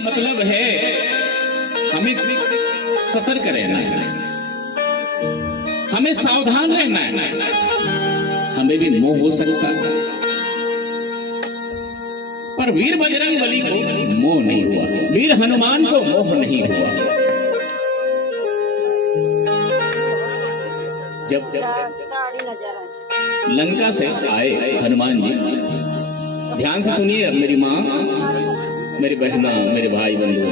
मतलब है हमें सतर्क रहना है, हमें सावधान रहना है। हमें भी मोह हो सकता है, पर वीर बजरंग बली को मोह नहीं हुआ, वीर हनुमान को मोह नहीं हुआ। जब लंका से आए हनुमान जी, ध्यान से सुनिए, अब मेरी माँ, मेरी बहना, मेरे भाई बंधु,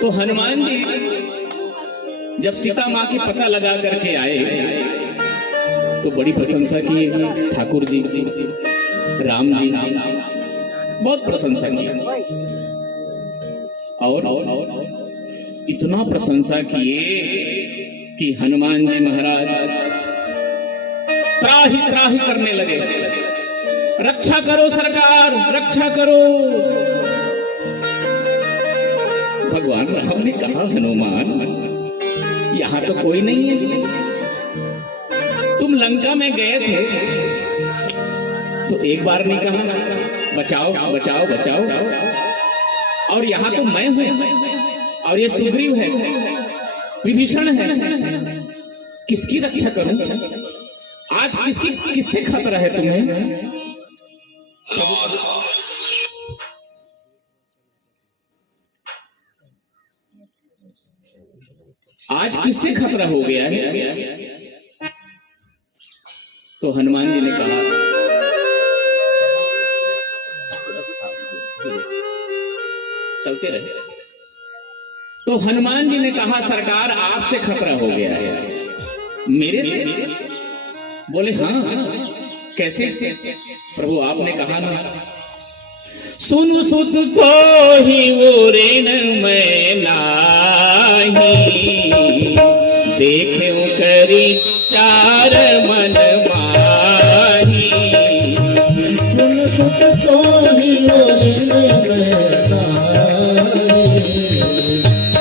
तो हनुमान जी जब सीता माँ की पता लगा करके आए तो बड़ी प्रशंसा की ठाकुर जी, राम जी, बहुत प्रशंसा की। और इतना प्रशंसा किए कि हनुमान जी महाराज त्राहि त्राहि करने लगे, रक्षा करो सरकार, रक्षा करो। भगवान राम ने कहा, हनुमान यहां तो कोई नहीं है, तुम लंका में गए थे तो एक बार नहीं कहा बचाओ बचाओ बचाओ, और यहां तो मैं हूं और ये सुग्रीव है, विभीषण है, किसकी रक्षा करूं? आज किससे खतरा है तुम्हें? आज किससे खतरा हो गया है? तो हनुमान जी ने कहा, चलते रहे। तो हनुमान जी ने कहा, सरकार आपसे खतरा हो गया है। मेरे से? बोले हाँ, कैसे? प्रभु आपने कहा ना, सुनु सुत तो ही वो ऋण मैं नाही, देखे करी चार मन माही। सुनु सुत तो ही वो ऋण मैं नाही,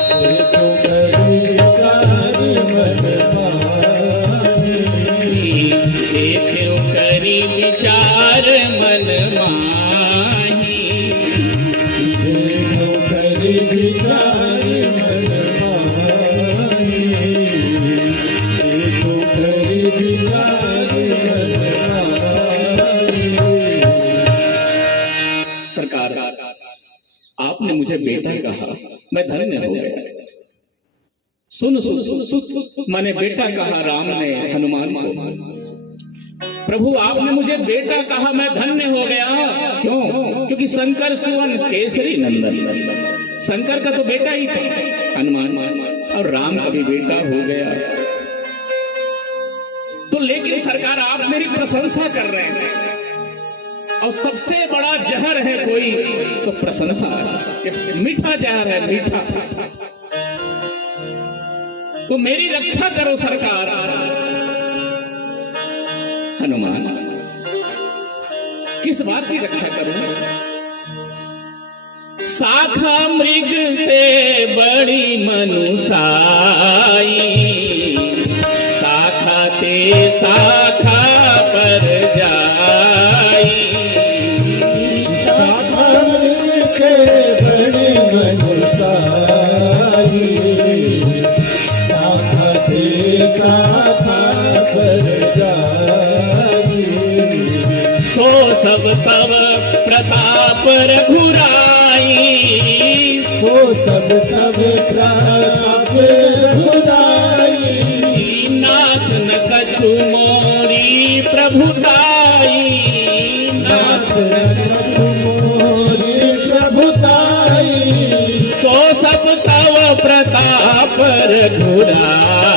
देखो करी चार मन माही, देखो करी विचार मन माही, विचार मन माही, देखो करी विचार मन माही। सरकार, आपने मुझे बेटा कहा, मैं धन्य हो गया। सुन सुत माने बेटा कहा राम ने हनुमान को। प्रभु आपने मुझे बेटा कहा, मैं धन्य हो गया। क्यों? क्योंकि शंकर सुवन केसरी नंदन, शंकर का तो बेटा ही था हनुमान, और राम का भी बेटा हो गया। तो लेकिन सरकार आप मेरी प्रशंसा कर रहे हैं, और सबसे बड़ा जहर है कोई तो प्रशंसा, मीठा जहर है, मीठा। तो मेरी रक्षा करो सरकार। हनुमान, किस बात की रक्षा करूं? शाखा मृग ते बड़ी मनुषाई, शाखा ते शाखा पर जाई। शाखा मृग ते बड़ी मनुषाई, शाखा ते शाखा पर जाई। सो सब तब प्रताप रघुराई, सो सब तब प्रताप रघुराई। नाथ न कछु मोरी प्रभुताई, नाथ न कछु मोरी प्रभुताई। सो सब तब प्रताप रघुराई,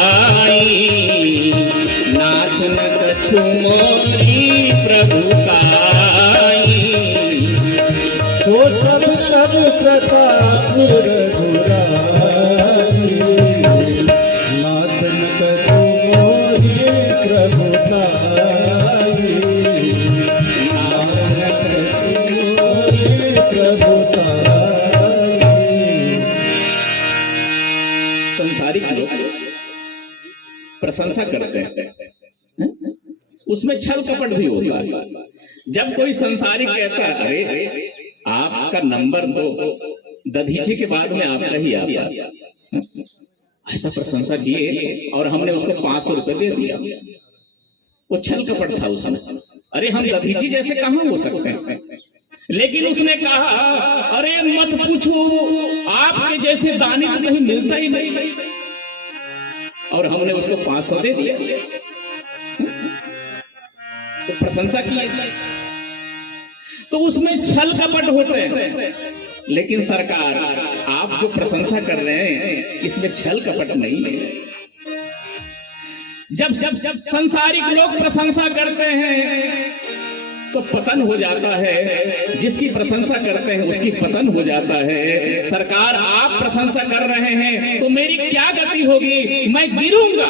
नाथ न कछु मोरी प्रभुताई। तो सब सब प्रताप रघुराई, नाथ न कछु मोरी प्रभुताई, नाथ न कछु मोरी प्रभुताई। संसारिक लोग प्रशंसा करते हैं, उसमें छल कपट भी होता है। जब कोई संसारी कहता है अरे आपका नंबर तो दधीचे के बाद में आपका ही आता, ऐसा प्रशंसा किए और हमने उसको 500 रुपए दे दिया। वो छल कपट था उसमें। अरे हम दधीची जैसे कहां हो सकते हैं? लेकिन उसने कहा अरे मत पूछो, आपके जैसे दानी तो कहीं मिलता ही नहीं, और हमने उसको 500 दे दिया। तो प्रशंसा की, तो उसमें छल कपट होते हैं। लेकिन सरकार आप जो प्रशंसा कर रहे हैं इसमें छल कपट नहीं है। जब संसारिक लोग प्रशंसा करते हैं तो पतन हो जाता है, जिसकी प्रशंसा करते हैं उसकी पतन हो जाता है। सरकार आप प्रशंसा कर रहे हैं तो मेरी क्या गति होगी? मैं गिरूंगा,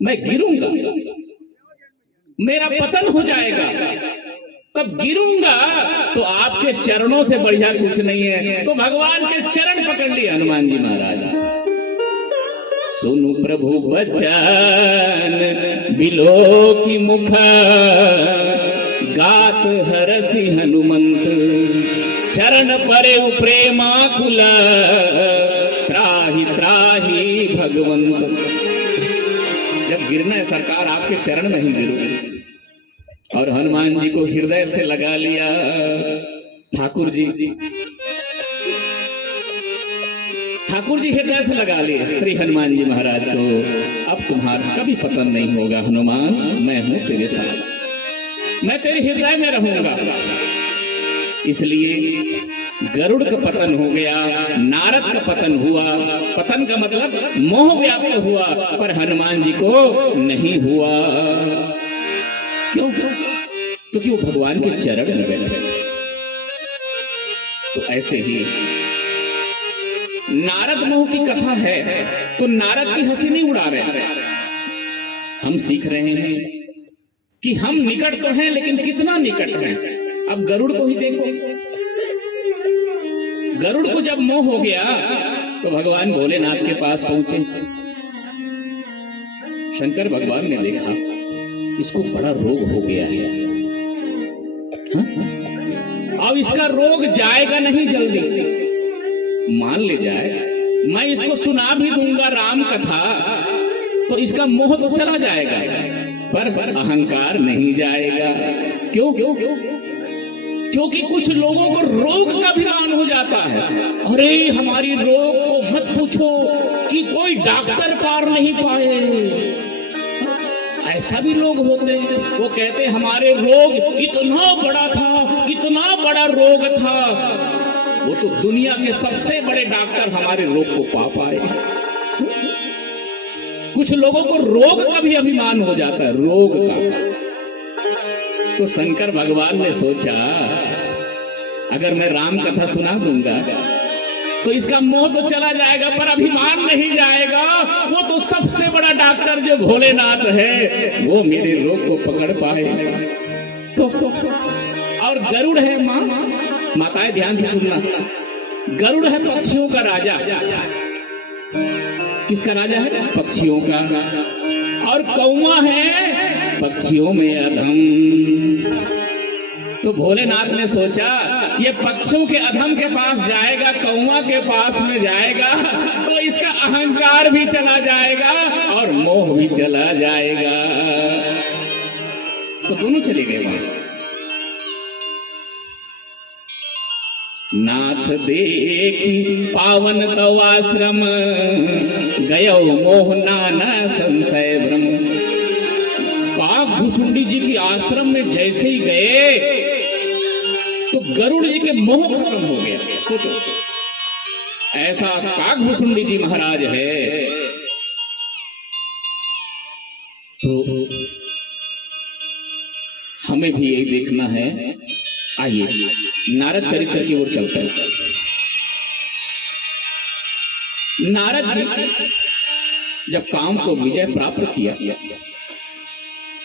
मैं गिरूंगा, मेरा पतन हो जाएगा। तब गिरूंगा तो आपके चरणों से बढ़िया कुछ नहीं है। तो भगवान के चरण पकड़ लिए हनुमान जी महाराज। सुनु प्रभु बचन बिलो की मुख, गात हरसि हनुमंत, चरण परे प्रेमा कुल, त्राहि त्राहि भगवंत। जब गिरना है सरकार आपके चरण में ही गिरो। और हनुमान जी को हृदय से लगा लिया। ठाकुर जी हृदय से लगा लिए श्री हनुमान जी महाराज को। अब तुम्हारा कभी पतन नहीं होगा हनुमान, मैं हूं तेरे साथ, मैं तेरे हृदय में रहूंगा। इसलिए गरुड़ का पतन हो गया, नारद का पतन हुआ। पतन का मतलब मोह व्याप्त हुआ, पर हनुमान जी को नहीं हुआ। क्यों? क्योंकि वो भगवान के चरण में बैठे। तो ऐसे ही नारद मोह की कथा है, तो नारद की हंसी नहीं उड़ा रहे। हम सीख रहे हैं कि हम निकट तो हैं, लेकिन कितना निकट हैं। अब गरुड़ को ही देखो, गरुड़ को जब मोह हो गया तो भगवान भोलेनाथ के पास पहुंचे। शंकर भगवान ने देखा इसको बड़ा रोग हो गया है, अब इसका रोग जाएगा नहीं जल्दी। मान ले जाए मैं इसको सुना भी दूंगा राम कथा, तो इसका मोह तो चला जाएगा, पर अहंकार नहीं जाएगा। क्यों? क्योंकि कुछ लोगों को रोग का अभिमान हो जाता है। अरे हमारी रोग को मत पूछो कि कोई डॉक्टर पार नहीं पाए। ऐसा भी लोग होते हैं, वो कहते हैं हमारे रोग इतना बड़ा था, इतना बड़ा रोग था। वो तो दुनिया के सबसे बड़े डॉक्टर हमारे रोग को पा पाए। कुछ लोगों को रोग का भी अभिमान हो जाता है, रोग का। तो शंकर भगवान ने सोचा अगर मैं राम कथा सुना दूंगा तो इसका मोह तो चला जाएगा, पर अभिमान नहीं जाएगा। वो तो सबसे बड़ा डॉक्टर जो भोलेनाथ है वो मेरे रोग को पकड़ पाएगा। तो और गरुड़ है, माताएं ध्यान से सुनना, गरुड़ है पक्षियों का राजा। किसका राजा है? पक्षियों का। और कौवा है पक्षियों में अधम। तो भोलेनाथ ने सोचा ये पक्षियों के अधम के पास जाएगा, कौवा के पास में जाएगा, तो इसका अहंकार भी चला जाएगा और मोह भी चला जाएगा। तो दोनों चले गए वहां। नाथ देखी पावन तव आश्रम, गयो मोह नाना संशय भ्रम। काकभूषुंडी जी की आश्रम में जैसे ही गए तो गरुड़ जी के मोह खत्म हो गया। सोचो, ऐसा काकभूषुंडी जी महाराज है। तो हमें भी यही देखना है। आइए नारद चरित्र की ओर चलते हैं। नारद जी जब काम को विजय प्राप्त किया,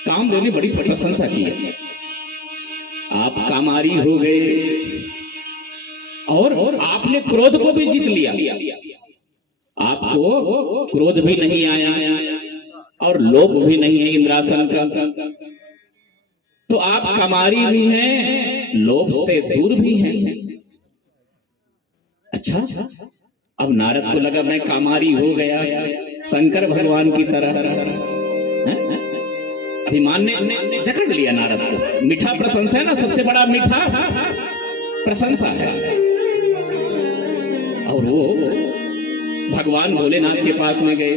कामदेव ने बड़ी प्रशंसा की। आप कामारी हो गए और आपने क्रोध को भी जीत लिया। आपको क्रोध भी नहीं आया और लोभ भी नहीं है इंद्रासन का। तो आप कमारी भी हैं, लोभ से दूर भी हैं। अच्छा, अब नारद को लगा मैं कामारी हो गया शंकर भगवान की तरह। अभिमान ने जकड़ लिया नारद को। मीठा प्रशंसा है ना, सबसे बड़ा मीठा प्रशंसा है। और वो भगवान भोलेनाथ के पास में गए,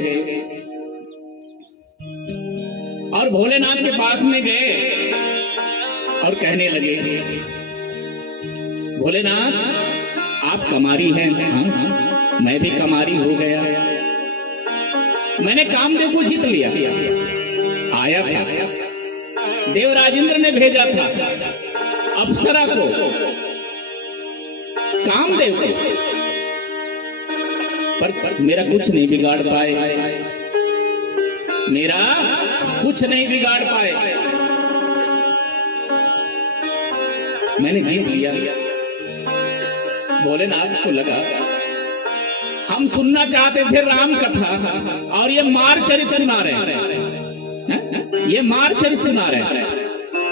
और भोलेनाथ के पास में गए और कहने लगे, भोलेनाथ आप कमारी हैं? हाँ, मैं भी कमारी हो गया। मैंने कामदेव को जीत लिया। आया था, देवराजेंद्र ने भेजा था अप्सरा को, कामदेव को, पर मेरा कुछ नहीं बिगाड़ पाए, मेरा कुछ नहीं बिगाड़ पाए। मैंने जीत लिया। भोलेनाथ को लगा हम सुनना चाहते थे राम कथा, और ये मार चरित्र सुना रहे, ये मार चरित्र सुना रहे।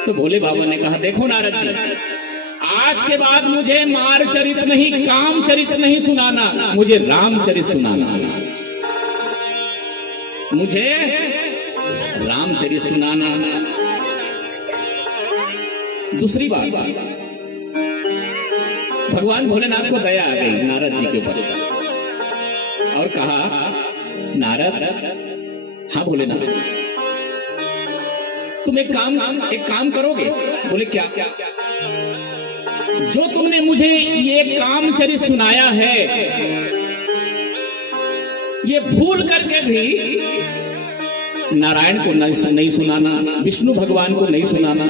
तो भोले बाबा ने कहा देखो नारद जी, आज के बाद मुझे मार चरित्र नहीं, काम चरित्र नहीं सुनाना, मुझे रामचरित सुनाना, मुझे रामचरित सुनाना। दूसरी बात, भगवान भोलेनाथ को दया आ गई नारद जी के ऊपर, और कहा नारद, हाँ भोलेनाथ, तुम एक काम करोगे? बोले क्या? जो तुमने मुझे ये कामचरित सुनाया है, ये भूल करके भी नारायण को नहीं सुनाना, विष्णु भगवान को नहीं सुनाना।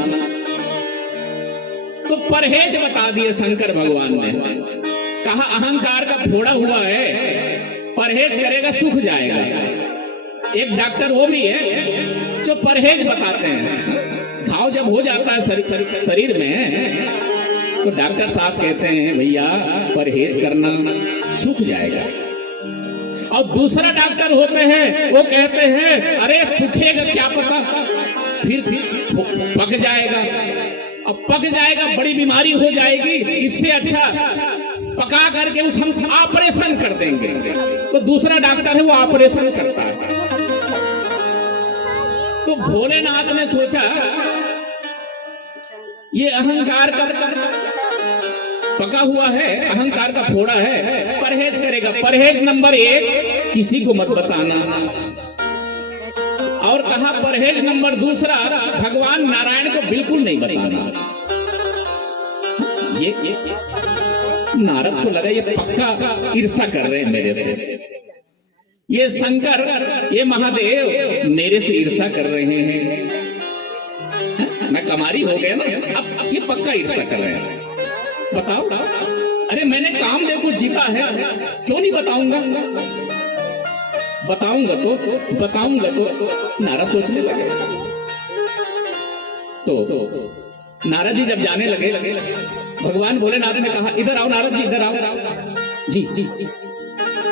तो परहेज बता दिए शंकर भगवान ने। कहा अहंकार का फोड़ा हुआ है, परहेज करेगा सूख जाएगा। एक डॉक्टर वो भी है जो परहेज बताते हैं। घाव जब हो जाता है शरीर में, तो डॉक्टर साहब कहते हैं भैया परहेज करना, सूख जाएगा। और दूसरा डॉक्टर होते हैं, वो कहते हैं अरे सूखेगा क्या पता, फिर पक जाएगा, अब पक जाएगा बड़ी बीमारी हो जाएगी, इससे अच्छा पका करके उस हम ऑपरेशन कर देंगे। तो दूसरा डॉक्टर है वो ऑपरेशन करता है। तो भोलेनाथ ने सोचा ये अहंकार का पका हुआ है, अहंकार का फोड़ा है, परहेज करेगा। परहेज नंबर 1, किसी को मत बताना। और कहा परहेज नंबर 2, भगवान नारायण को बिल्कुल नहीं बताना। ये नारद को लगा ये पक्का ईर्ष्या कर रहे हैं मेरे से, ये शंकर, ये महादेव मेरे से ईर्ष्या कर रहे हैं। मैं कमारी हो गया ना, अब ये पक्का ईर्ष्या कर रहे हैं। बताओ, अरे मैंने कामदेव को जीता है, क्यों नहीं बताऊंगा? बताऊंगा तो नारद सोचने लगे। तो नारद जी जब जाने लगे, भगवान भोलेनाथ ने कहा इधर आओ नारद जी, इधर आओ। जी जी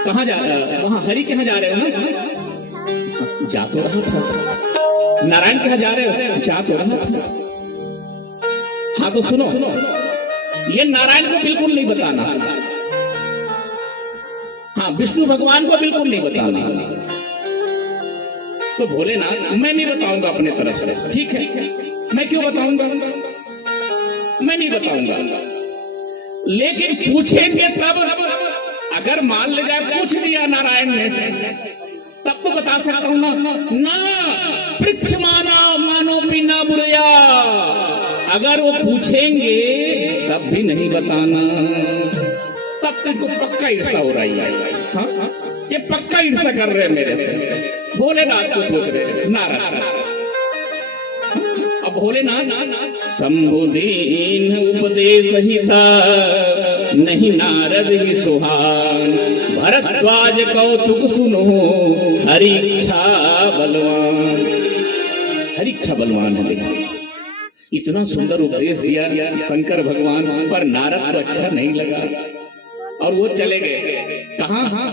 कहाँ जा रहे हो? वहां हरि के यहाँ जा रहे हो ना? जा तो रहा था। नारायण के यहाँ जा रहे हो? जा तो रहा था। हाँ तो सुनो, ये नारायण को बिल्कुल नहीं बताना, हाँ विष्णु भगवान को बिल्कुल नहीं बताना। तो भोलेनाथ मैं नहीं बताऊंगा अपने तरफ से। ठीक है, मैं क्यों बताऊंगा? मैं नहीं बताऊंगा, लेकिन पूछेंगे तब, अगर मान ले जाए पूछ लिया नारायण ने, तब तो बता सकता हूं ना। पृक्ष मानो बिना बुरया, अगर वो पूछेंगे तब भी नहीं बताना, तब तुमको पक्का ईर्ष्या हो रही है। हाँ? ये पक्का ईर्ष्या कर रहे हैं मेरे से। भोलेनाथ को सोच रहे नारद। अब भोलेनाथ संबोधीन उपदेश हिता, नहीं नारद ही सुहान, भरद्वाज कौतुक सुनो, हरिच्छा बलवान। हरिच्छा बलवान है। देखा इतना सुंदर उपदेश दिया शंकर भगवान, पर नारद को अच्छा नहीं लगा और वो चले गए। कहाँ?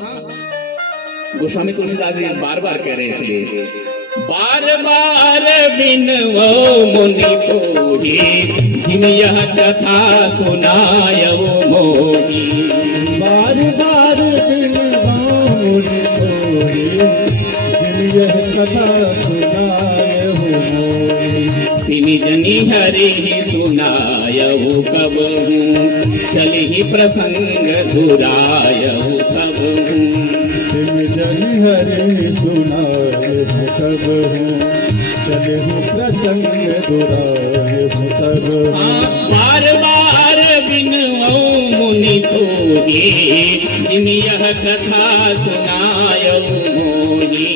गोस्वामी तुलसीदास जी बार बार कह रहे हैं इसलिए बार बार बिनवो मुनि कोई, जिन यह कथा सुनायो मोही। बार बार बिनवो मुनि कोई, जिन यह कथा सुनायो मोही। तिनि जनि हरि सुनायहु कबहू, चलिहि प्रसंग धुरायहु कबहू। तिनि जनि हरि सुनायहु कबहू, चलिहि प्रसंग धुरायहु कबहू। बार बार बिनवो मुनि कोई, जिन यह कथा सुनायहु मोही।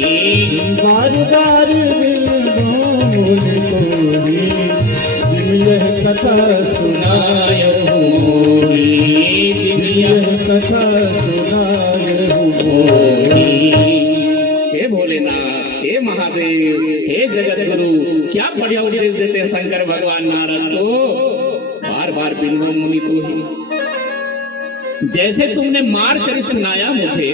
बार बार बिनवो मुनि कोई, जिन यह कथा सुनायहु मोही। जिन यह कथा सुनायहु मोही। हे भोलेनाथ, हे महादेव, हे जगत गुरु, क्या बढ़िया उपदेश देते हैं शंकर भगवान नारद को। बार बार बिनवो मुनि को ही, जैसे तुमने मारचरित सुनाया मुझे,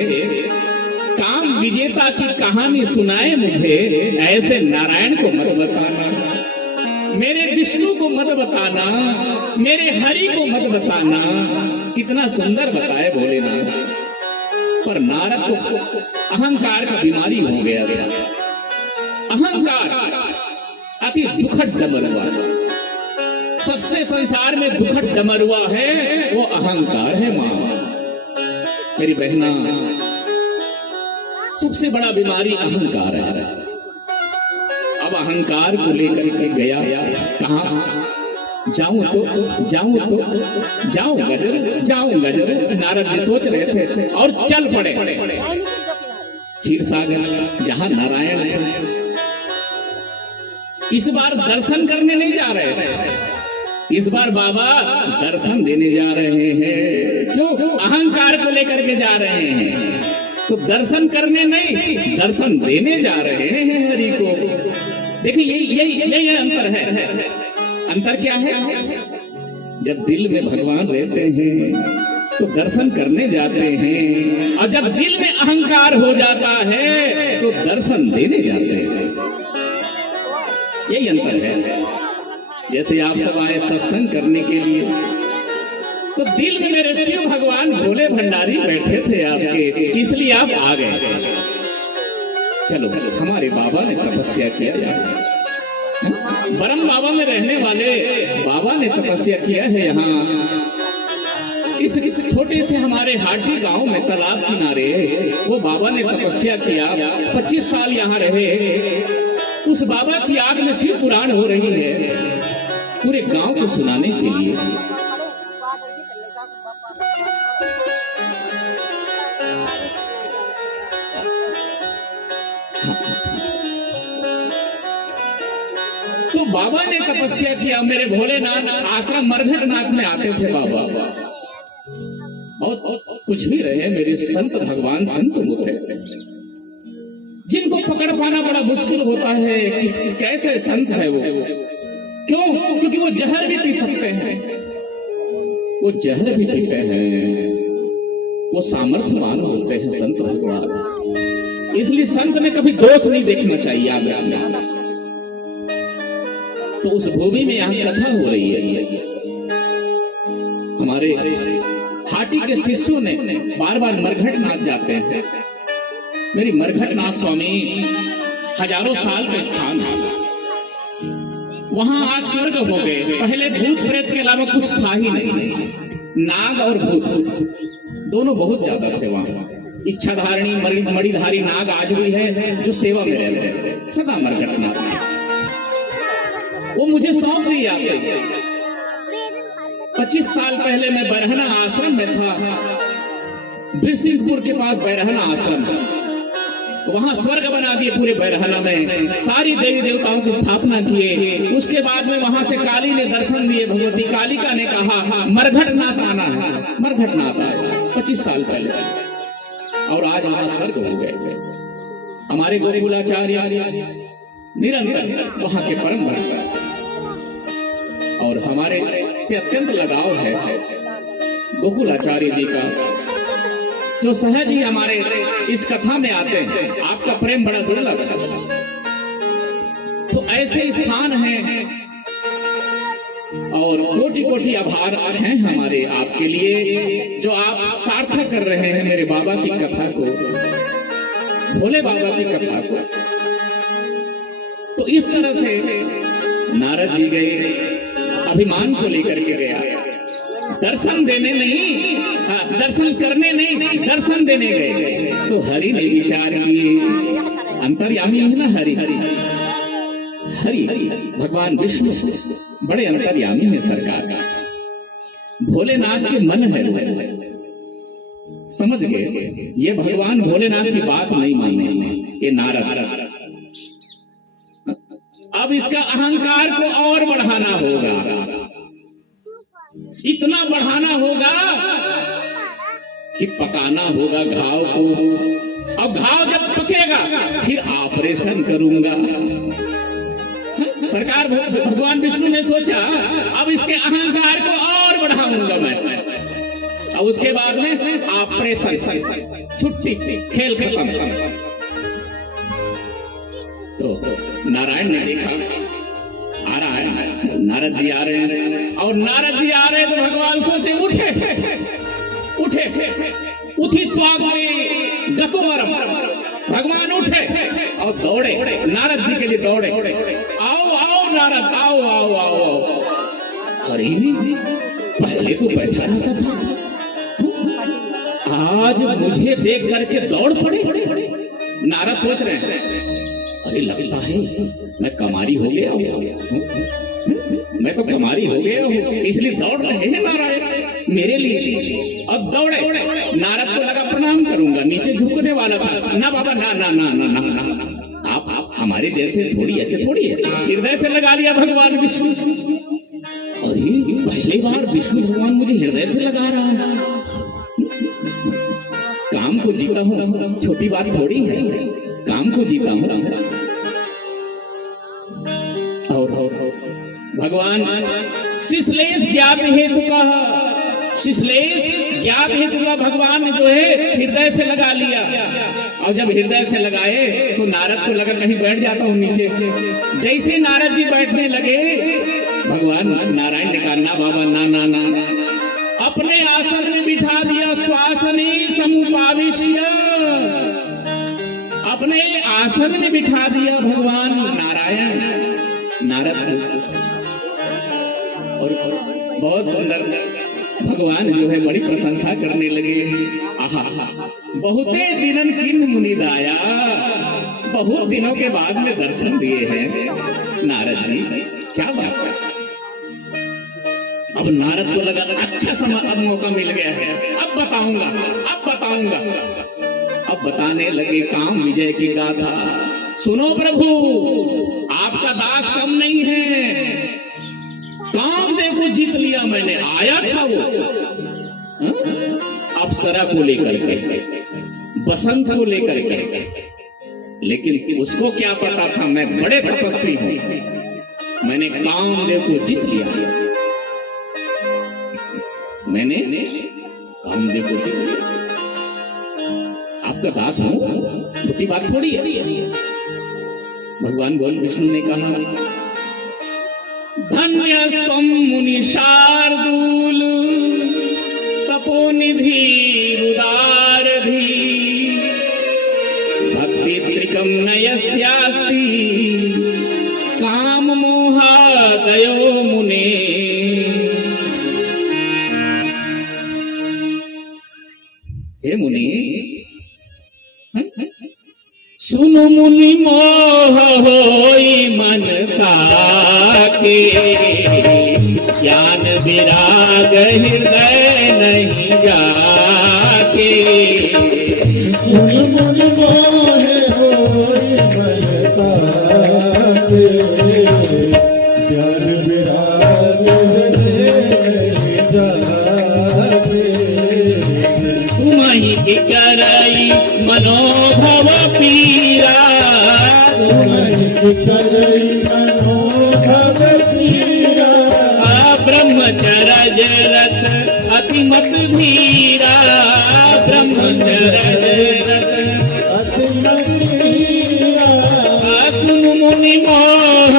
काम विजेता की कहानी सुनाए मुझे, ऐसे नारायण को मत बताना, मेरे विष्णु को मत बताना, मेरे हरि को मत बताना। कितना सुंदर बताए भोलेनाथ। पर नारद को अहंकार का बीमारी हो गया। अहंकार अति दुखद डमरुआ, सबसे संसार में दुखद डमरुआ है वो अहंकार है। मां मेरी बहना, सबसे बड़ा बीमारी अहंकार है। अब अहंकार को लेकर के गया कहा, जाऊंगा जरूर। नारद जी सोच रहे थे और चल पड़े क्षीर सागर, जहां नारायण थे। इस बार दर्शन करने नहीं जा रहे थे, इस बार बाबा दर्शन देने जा रहे हैं। क्यों? अहंकार को लेकर के जा रहे हैं, तो दर्शन करने नहीं, दर्शन देने जा रहे हैं हरि को। देखिए यही अंतर है। अंतर क्या है? जब दिल में भगवान रहते हैं तो दर्शन करने जाते हैं, और जब दिल में अहंकार हो जाता है तो दर्शन देने जाते हैं। यही अंतर है। जैसे आप सब आए सत्संग करने के लिए, तो दिल में मेरे शिव भगवान भोले भंडारी बैठे थे आपके, इसलिए आप आ गए। चलो, हमारे बाबा ने तपस्या किया, बरम बाबा में रहने वाले बाबा ने तपस्या किया है। यहाँ इस छोटे से हमारे हाटी गांव में तालाब किनारे वो बाबा ने तपस्या किया। 25 साल यहाँ रहे। उस बाबा की आग में शिव पुराण हो रही है, पूरे गांव को सुनाने के लिए। तो बाबा ने तपस्या किया। मेरे भोलेनाथ आश्रम मरघटनाथ में आते थे बाबा। बहुत कुछ भी रहे मेरे संत भगवान, संत होते जिनको पकड़ पाना बड़ा मुश्किल होता है। कैसे संत है वो? क्यों? क्योंकि वो जहर भी पी सकते हैं, वो जहर भी पीते हैं, वो सामर्थ्यवान होते हैं संत भगवान। इसलिए संत में कभी दोष नहीं देखना चाहिए। याद रखना। तो उस भूमि में यहाँ कथा हो रही है। हमारे हाटी के शिष्यों ने बार बार मरघटनाथ जाते हैं। मेरी मरघटनाथ स्वामी हजारों साल का स्थान है। वहां आज स्वर्ग हो गए। पहले भूत प्रेत के अलावा कुछ था ही नहीं। नाग और भूत दोनों बहुत ज्यादा थे वहां। इच्छाधारिणी मणिधारी नाग आज भी है जो सेवा में रहते हैं सदा मरघटनाथ में। वो मुझे सौंप दी आते। 25 साल पहले मैं बैरहना आश्रम में था, बिरसिंहपुर के पास बैरहना आश्रम था। वहां स्वर्ग बना दिए पूरे बैरहना में, सारी देवी देवताओं की स्थापना किए। उसके बाद में वहां से काली ने दर्शन दिए। भगवती कालिका ने कहा मरघटनाथ आना है। मरघटनाथ आया 25 साल पहले, और आज वहां स्वर्ग हो गए। हमारे गोकुलाचार्य निरंतर वहां के परम भक्त, और हमारे से अत्यंत लगाव है गोकुलाचार्य जी का, जो सहज ही हमारे इस कथा में आते हैं। आपका प्रेम बड़ा दुर्लभ है। ऐसे स्थान हैं और कोटि कोटि आभार हैं हमारे आपके लिए, जो आप सार्थक कर रहे हैं मेरे बाबा की कथा को, भोले बाबा की कथा को। तो इस तरह से नारद जी गए, अभिमान को लेकर के गया, दर्शन देने नहीं, दर्शन करने नहीं, दर्शन देने गए। तो हरि ने विचार किए, अंतर्यामी है ना हरि, हरि भगवान विष्णु बड़े अंतर्यामी है सरकार, भोलेनाथ के मन है, समझ गए ये भगवान भोलेनाथ की बात नहीं माने ये नारद। अब इसका अहंकार को और बढ़ाना होगा, इतना बढ़ाना होगा कि पकाना होगा घाव को। अब घाव जब पकेगा फिर ऑपरेशन करूंगा। सरकार भगवान विष्णु ने सोचा अब इसके अहंकार को और बढ़ाऊंगा मैं, और उसके बाद में ऑपरेशन, छुट्टी, खेल खत्म। तो नारायण ने देखा आ रहा है, नारद जी आ रहे हैं, और नारद जी आ रहे हैं तो भगवान सोचे उठे उठे उठी गतोवरम, भगवान उठे और दौड़े, नारद जी के लिए दौड़े, आओ आओ नारद, आओ आओ आओ आओ। अरे पहले तो बैठा रहता था, आज मुझे देख करके दौड़ पड़े। नारद सोच रहे हैं अरे लगता है मैं कमारी हो गया हूँ, मैं तो कमारी हो गया हूँ, इसलिए दौड़ रहे हैं नारायण मेरे लिए। अब दौड़े, नारद को लगा प्रणाम करूंगा, नीचे झुकने वाला था, ना बाबा ना ना ना ना ना ना, आप हमारे जैसे थोड़ी, ऐसे थोड़ी है। हृदय से लगा लिया भगवान विष्णु। अरे पहली बार विष्णु भगवान मुझे हृदय से लगा रहा है, काम को जीता हूँ, छोटी बात थोड़ी है, काम को जीता हूँ। और भगवान शिश्लेष ज्ञात हेतु का, शिश्लेष ज्ञात हेतु का भगवान ने जो है हृदय से लगा लिया। और जब हृदय से लगाए तो नारद को लगा कहीं बैठ जाता हूँ नीचे। जैसे नारद जी बैठने लगे भगवान नारायण ने कहा ना बाबा ना ना ना, अपने आसन में बिठा दिया, श्वासने समुपाविश्य, अपने आसन में बिठा दिया भगवान नारायण नारद। और बहुत सुंदर भगवान जो है बड़ी प्रशंसा करने लगे। आहा बहुते दिनन किन मुनि दाया, बहुत दिनों के बाद में दर्शन दिए हैं नारद जी, क्या बात है। अब नारद को लगा अच्छा समय, अब मौका मिल गया है, अब बताऊंगा, अब बताऊंगा। अब बताने लगे काम विजय की गाथा। सुनो प्रभु, आपका दास कम नहीं है, काम देखो जीत लिया मैंने, आया था वो अप्सरा को लेकर के, बसंत को लेकर के, लेकिन उसको क्या पता था मैं बड़े तपस्वी हूं, मैंने काम देखो जीत लिया, मैंने काम देखो जीत लिया, आपका दास हूं, छोटी बात थोड़ी है। भगवान बोल विष्णु ने कहा धन्यस्त्वं मुनि शार्दूल तपोनिधि उदारधि भक्ति त्रिकम नयस्यास्ति काम मोहादयो मुने। हे मुनि, सुनु मुनि मोह होई मन ताके, ज्ञान विराग हृदय नहीं जाके। सुनु मुनि मोह होई मन ताके, ज्ञान विराग हृदय नहीं जाके। तुम्हि की करई मनोभव पीरा, ब्रह्मचरज रत अतिमत धीरा, ब्रह्मचरज रत अतिमत धीरा। सुनु मुनि मोह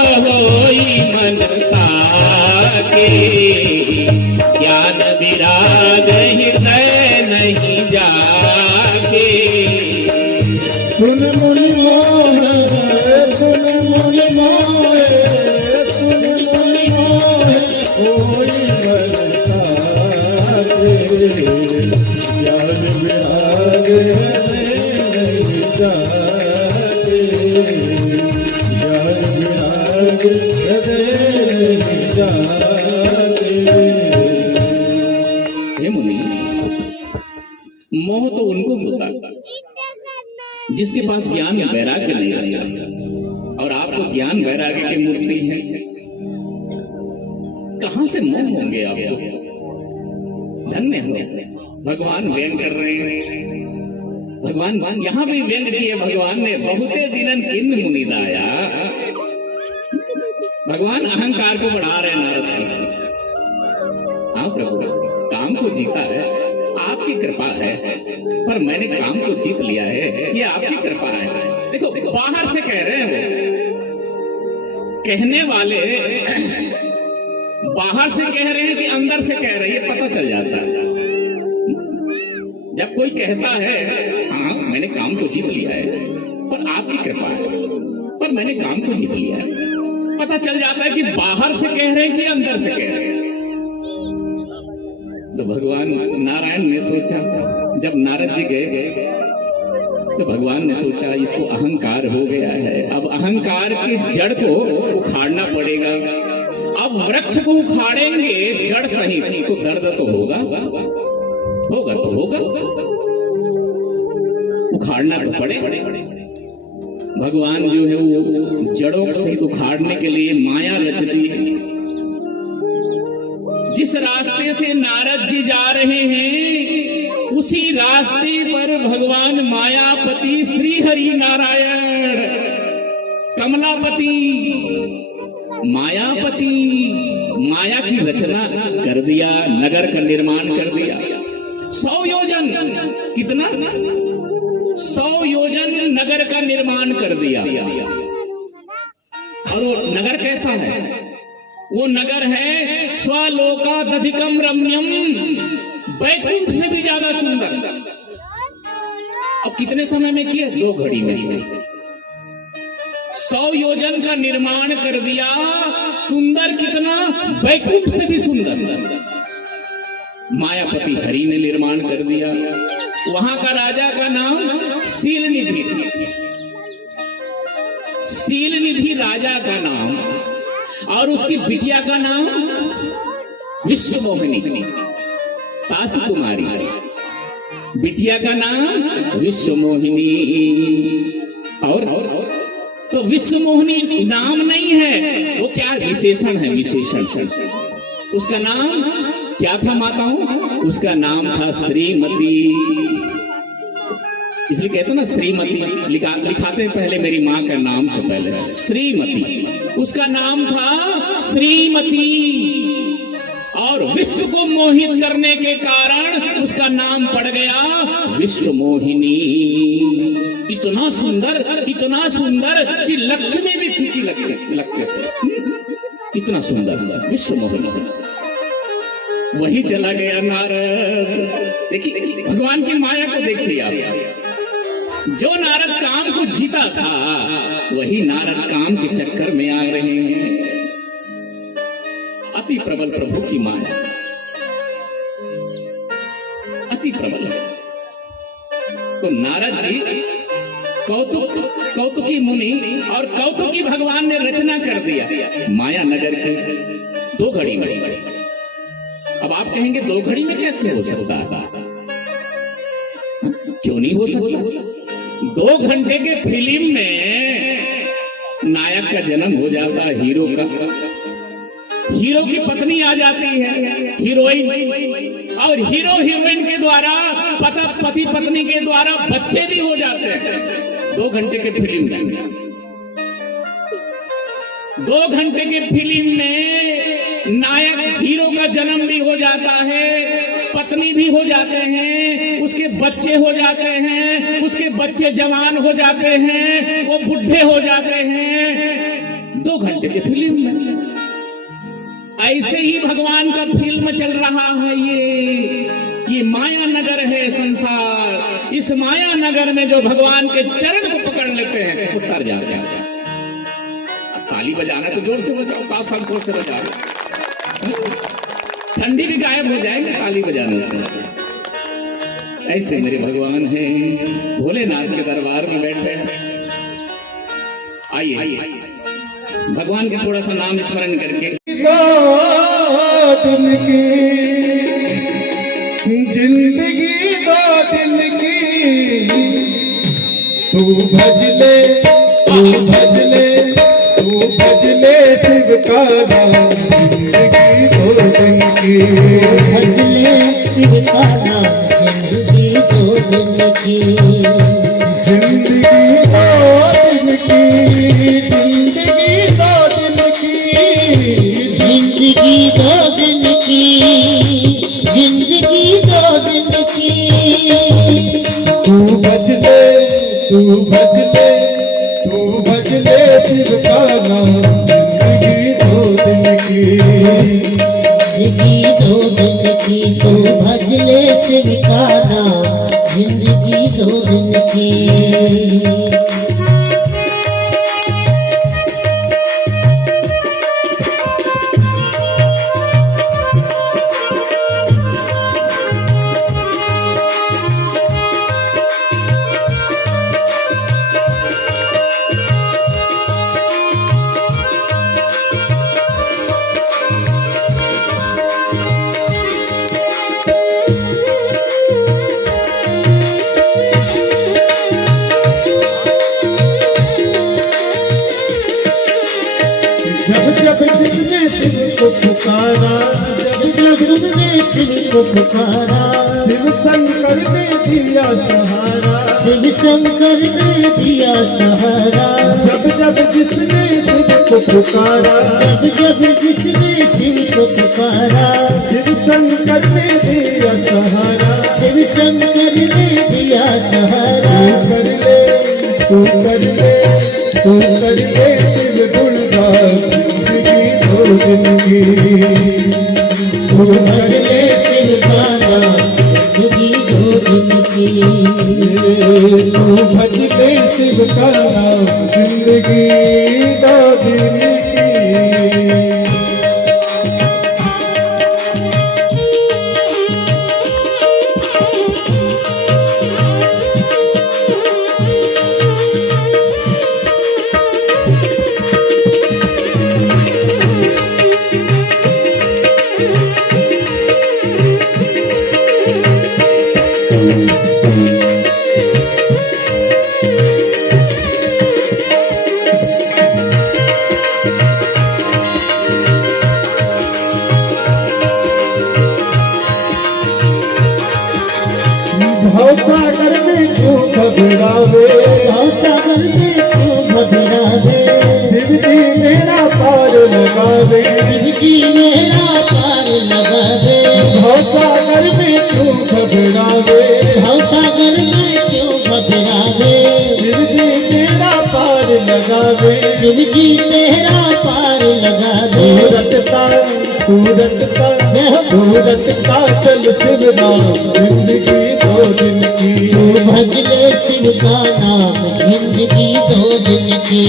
ज्ञान विराग हृदय नहीं जागे। सुन मुनि मोहे, सुन मुनि मोहे, सुन मुनि मोहे, कोई बरता दे। ज्ञान विराग नहीं जाते, ज्ञान विराग नहीं जाते। हे मुनि, मोह तो उनको होता जिसके पास ज्ञान वैराग्य नहीं रहता, और आप तो ज्ञान वैराग्य की मूर्ति हैं। कहां से मोह होंगे आपको? धन्य हो, भगवान व्यंग कर रहे हैं। भगवान यहां भी व्यंग किए भगवान ने, बहुते दिनन किन्न मुनि दाया। भगवान अहंकार को बढ़ा रहे नारद की। हाँ प्रभु, काम को जीता है, आपकी कृपा है, पर मैंने काम को जीत लिया है, ये आपकी कृपा है। देखो बाहर से कह रहे हैं वो, कहने वाले बाहर से कह रहे हैं कि अंदर से कह रहे हैं, ये पता चल जाता है। जब कोई कहता है हाँ मैंने काम को जीत लिया है, पर आपकी कृपा है, पर मैंने काम को जीत लिया है, पता चल जाता है कि बाहर से कह रहे हैं कि अंदर से कह रहे हैं। तो भगवान नारायण ने सोचा, जब नारद जी गए तो भगवान ने सोचा इसको अहंकार हो गया है, अब अहंकार की जड़ को उखाड़ना पड़ेगा। अब वृक्ष को उखाड़ेंगे जड़ सहित तो दर्द तो होगा, होगा तो होगा, उखाड़ना तो पड़े। भगवान जो है वो जड़ों से उखाड़ने के लिए माया रच दी है। जिस रास्ते से नारद जी जा रहे हैं उसी रास्ते पर भगवान मायापति श्री हरि नारायण कमलापति मायापति माया की रचना कर दिया, नगर का निर्माण कर दिया। 100 योजन, कितना 100 योजन नगर का निर्माण कर दिया। और वो नगर कैसा है? वो नगर है स्वलोकादधिकम रम्यम, वैकुंठ से भी ज्यादा सुंदर। अब कितने समय में किया? 2 घड़ी में 100 योजन का निर्माण कर दिया। सुंदर कितना? वैकुंठ से भी सुंदर। मायापति हरि ने निर्माण कर दिया। वहां का राजा का नाम शीलनिधि, शीलनिधि राजा का नाम, और उसकी बिटिया का नाम विश्वमोहिनी, ताश कुमारी। बिटिया का नाम विश्वमोहिनी। और तो विश्वमोहिनी नाम नहीं है, वो क्या विशेषण है, विशेषण। उसका नाम क्या था माताओं? उसका नाम था श्रीमती। इसलिए कहते ना श्रीमती, लिखाते पहले मेरी माँ का नाम से पहले श्रीमती। उसका नाम था श्रीमती, और विश्व को मोहित करने के कारण उसका नाम पड़ गया विश्वमोहिनी। इतना सुंदर कि लक्ष्मी भी फीकी लगते थे। इतना सुंदर विश्वमोहिनी। वही चला गया नारद। देखिए भगवान की माया को देखिए आप। जो नारद काम को जीता था वही नारद काम के चक्कर में आ रहे हैं। अति प्रबल प्रभु की माया, अति प्रबल। तो नारद जी कौतुकी मुनि और कौतुकी भगवान ने रचना कर दिया माया नगर की 2 घड़ी में। अब आप कहेंगे 2 घड़ी में कैसे हो सकता है? क्यों नहीं हो सकता? 2 घंटे के फिल्म में नायक का जन्म हो जाता है, हीरो का। हीरो की पत्नी आ जाती है, हीरोइन, और हीरो हीरोइन के द्वारा पति पत्नी के द्वारा बच्चे भी हो जाते हैं 2 घंटे के फिल्म में। 2 घंटे के फिल्म में नायक हीरो का जन्म भी हो जाता है, पत्नी भी हो जाते हैं, उसके बच्चे हो जाते हैं, उसके बच्चे जवान हो जाते हैं, वो बुढ़े हो जाते हैं 2 घंटे के फिल्म में। ऐसे ही भगवान का फिल्म चल रहा है। ये माया नगर है संसार। इस माया नगर में जो भगवान के चरण को पकड़ लेते हैं उतर जाते हैं। ताली बजाना तो जोर से बजाओ, का संकोच से बजाओ, ठंडी भी गायब हो जाएंगे ताली बजाने से। ऐसे मेरे भगवान हैं, भोलेनाथ के दरबार में बैठे। आइए भगवान के थोड़ा सा नाम स्मरण करके। दिन की जिंदगी 2 दिन की, तू भज ले, तू भज ले, तू भज ले शिव का नाम। जिंदगी 2 दिन की, भज ले शिव का नाम, जिंदगी 2 दिन की। जिंदगी 2 दिन की, जिंदगी 2 दिन की, जिंदगी 2 दिन की, जिंदगी 2 दिन की। तू भज ले, तू भज ले, तू भज ले शिव का नाम। जिंदगी 2 दिन की, जिंदगी 2 दिन की, तू भज ले शिव का नाम, जिंदगी 2 दिन की। जब जब जिसने शिव को पुकारा, जब जब तुमने शिव को पुकारा, शिव शंकर ने दिया सहारा। शिव शंकर ने दिया सहारा। जब जब जिसने शिव को पुकारा, जब जब जिसने शिव को पुकारा, शिव शंकर ने दिया सहारा। शिव शंकर ने दिया सहारा। तू कर ले, तू कर ले शिव गुणगान। जिंदगी 2 दिन की, तू कर ले शिव का नाम, जिंदगी 2 दिन की। तू भज ले शिव का नाम। जिंदगी 2 दिन की। भवसागर में क्यों घबरावे, भवसागर में क्यों घबरावे। शिव जी मेरा पार लगावे। शिव जी मेरा पार लगावे। भवसागर में क्यों घबरावे, भवसागर में क्यों घबरावे। शिव जी मेरा पार लगावे। शिव जी तेरा पार लगावे। रटता तू रटता, तू रटता चल शिव नाम। जिंदगी 2 दिन की, तू भज ले शिव का नाम, जिंदगी 2 दिन की।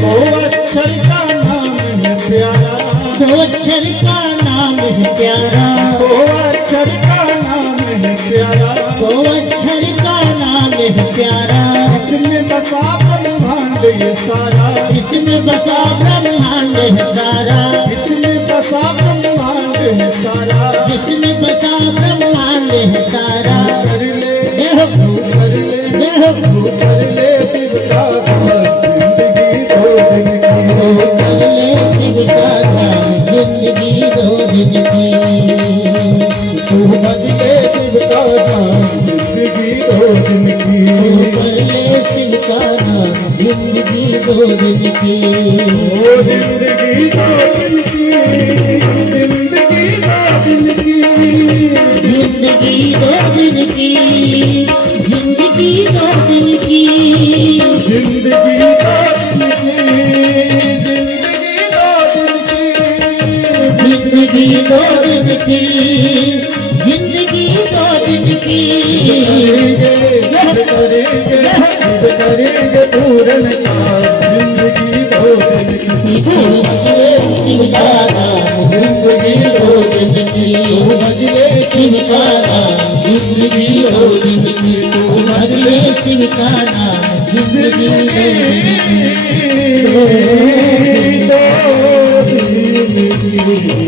दो अक्षर का नाम है प्यारा। 2 अक्षर का नाम है प्यारा। 2 अक्षर का नाम है प्यारा। इसमें बसा ब्रह्मांड ये सारा। इसमें बसा ब्रह्मांड है सारा। इसमें बसा ब्रह्मांड है सारा। जिसमें बसा ब्रह्मांड है सारा। कर ले, देह तू कर ले, देह तू कर ले शिव का नाम। जिंदगी 2 दिन की, शिव का नाम, जिंदगी जिंदगी दो दिन की ओ जिंदगी दो दिन की, जिंदगी दो दिन की, जिंदगी दो दिन की, जिंदगी दो दिन की, जिंदगी दो दिन की, जिंदगी दो दिन की, जिंदगी दो दिन की, जिंदगी दो दिन की, करेंगे पूरन का जिंदगी दो दिन की। शिव का नाम जिंदगी दो दिन की, भजले शिव का नाम जिंदगी दो दिन की, भजले शिव का नाम जिंदगी दो दिन की। दो दिन की।